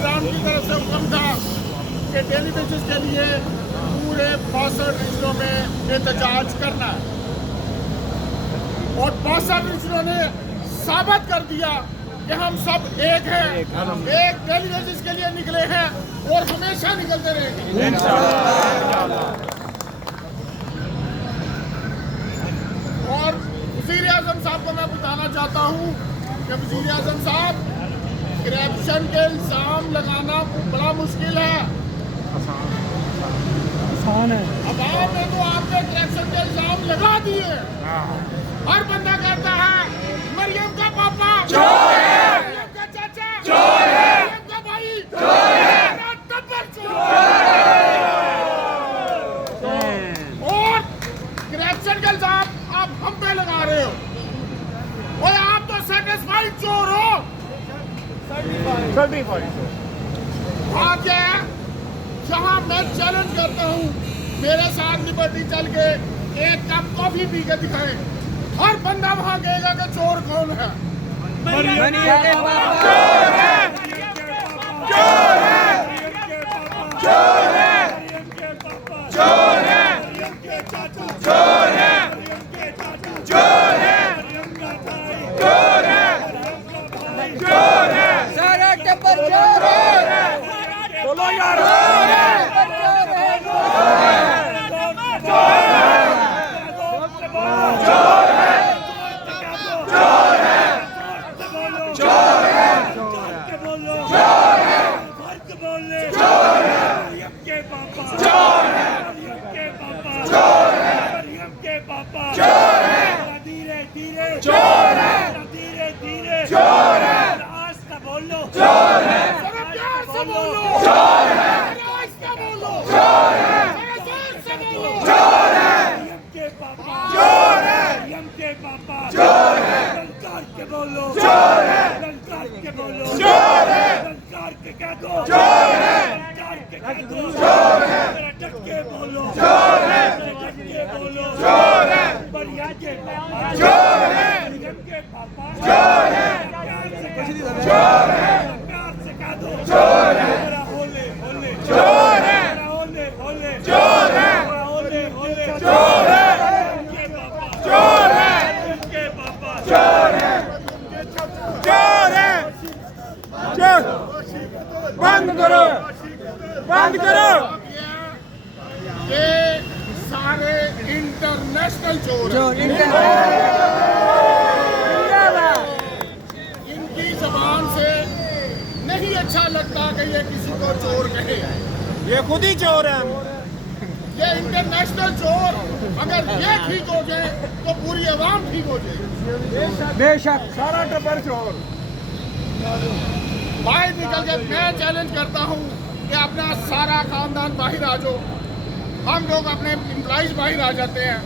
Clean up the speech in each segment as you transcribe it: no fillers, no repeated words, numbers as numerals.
निगरान की तरफ से हुक्म था कि डेली बेसिस के लिए पूरे 62 डिवीजनों में एहतजाज करना है और 62 डिवीजनों ने साबित कर दिया कि हम सब एक हैं, एक डेली बेसिस के लिए निकले हैं और हमेशा निकलते रहेंगे। और वज़ीर आज़म साहब को मैं बताना चाहता हूँ कि वज़ीर आज़म साहब, करप्शन के इल्ज़ाम लगाना बड़ा मुश्किल है, आसान है। अब आपने तो आपने करप्शन के इल्ज़ाम लगा दिए। हर बंदा कहता है मरियम का पापा चोर है, मरियम का चाचा चोर है, मरियम का भाई चोर है, टब्बर चोर है। और करप्शन के इल्ज़ाम आप हम पे लगा रहे हो। और आप तो सेटिस्फाइड चोर हो। बात है जहाँ मैं चैलेंज करता हूँ, मेरे साथ लिबर्टी चल के एक कप कॉफी पी के दिखाएं, हर बंदा वहाँ कहेगा कि चोर कौन है। मरियम के पापा चोर है, चोर है, चोर है, चोर है, चोर है, चोर है, चोर है, सारा टब्बर चोर है। बोलो यार, बंद करो, बंद करो। ये सारे इंटरनेशनल चोर हैं। इनकी जबान से नहीं अच्छा लगता कि ये किसी को चोर कहे, ये खुद ही चोर है। ये इंटरनेशनल चोर अगर ये ठीक हो जाए तो पूरी आवाम ठीक हो जाए। बेशक सारा टब्बर चोर बाहर निकल के मैं चैलेंज करता हूँ कि अपना सारा खानदान बाहर आ जाओ। हम लोग अपने एम्प्लॉइज बाहर आ जाते हैं।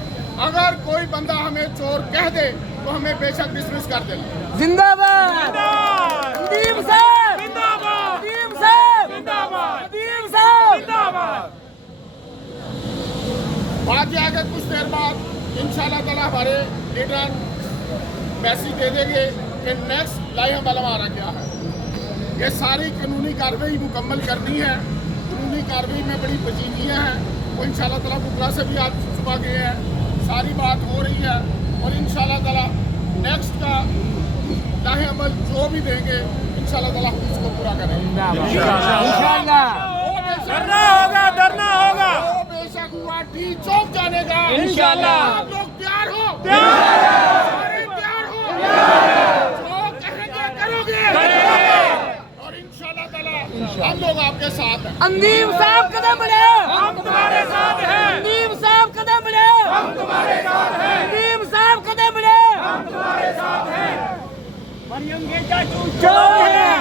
अगर कोई बंदा हमें चोर कह दे तो हमें बेशक डिसमिस कर देना। जिंदाबाद नदीम साहब, जिंदाबाद नदीम साहब, जिंदाबाद नदीम साहब, जिंदाबाद। बात यह है कि कुछ देर बाद इंशाल्लाह ताला हमारे लीडर मैसेज दे देंगे कि नेक्स्ट लाइव वाला हमारा क्या है। ये सारी कानूनी कार्रवाई मुकम्मल करनी है। कानूनी कार्रवाई में बड़ी पेचीदगियाँ हैं, वो इंशाल्लाह ताला बुकरा से भी आज सुबह गए हैं, सारी बात हो रही है और इंशाल्लाह ताला नेक्स्ट का लाहे अमल जो भी देंगे इंशाल्लाह ताला हम इसको पूरा करेंगे। इंशाल्लाह डरना होगा, डरना होगा। वो बेशक हुआ टी चौक जाने का इंशाल्लाह। आप लोग तैयार हो? सारे तैयार हो? जो कहेंगे करोगे और इंशाल्लाह ताला हम लोग आपके साथ हैं। नदीम साहब कदम बढ़ाओ, हम तुम्हारे साथ हैं। नदीम साहब कदम बढ़ाओ, हम तुम्हारे साथ हैं। नदीम साहब कदम बढ़ाओ। हम तुम्हारे साथ हैं। मरियम के चाचू चोर है।